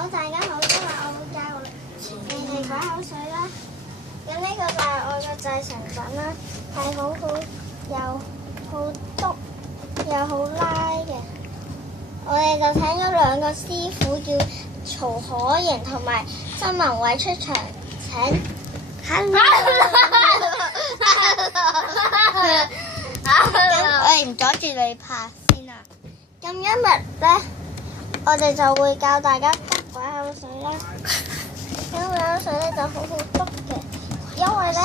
好，大家好，今日我會教你哋鬼口水啦。咁呢個就係我嘅製成品啦，係好好又好篤又好拉嘅。我哋就請咗兩個師傅，叫曹可盈同埋曾文偉出場。請 Hello， 我哋唔阻住你拍先啊！咁今日咧，我哋就會教大家篤鬼口水啦。咁鬼口水咧就好好篤嘅，因為咧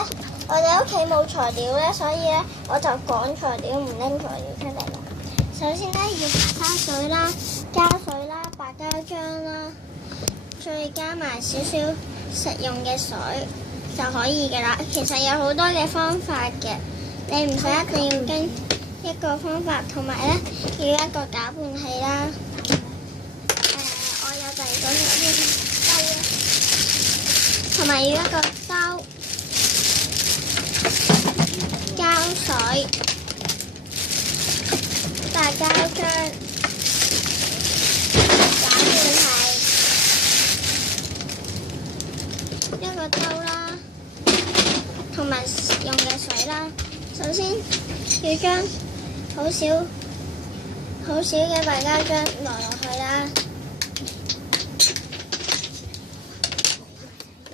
我哋屋企冇材料咧，所以咧我就講材料，唔拎材料出嚟啦。首先咧要花水啦、膠水啦、白膠漿啦，再加埋少少食用嘅水就可以嘅啦。其實有好多嘅方法嘅，你唔使一定要跟一個方法，同埋咧要一個攪拌器啦。我有第二個兜啦，同埋要一個兜、膠水、白膠漿、攪拌器、一個兜啦，同埋用嘅水啦。首先要將好少嘅白膠漿落去啦。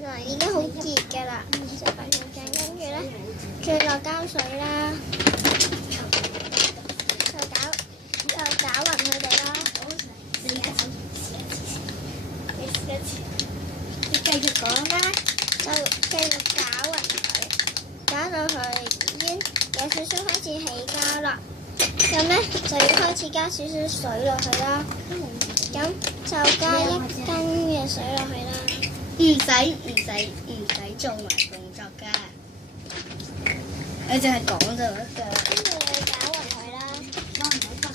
嗱，已經好熱嘅啦，就白膠漿，跟住咧再落膠水啦，就攪勻佢哋啦。你繼續講啦，就繼續攪勻佢，攪到佢已經有少少開始起膠啦。咁咧就要開始加少少水落去啦。咁就加1斤嘅水落去啦。唔使做埋動作㗎，你淨係講就得㗎。跟住你攪勻佢啦。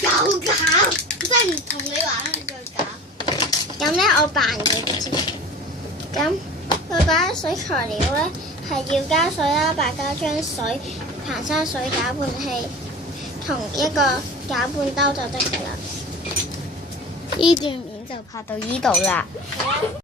又搞，真係唔同你玩啦！你再搞。咁咧我扮嘢先。咁佢擺水材料咧係要膠水啦、白膠漿水、硼砂水、攪拌器同一個攪拌兜就得㗎啦。呢段片就拍到呢度啦。好啦。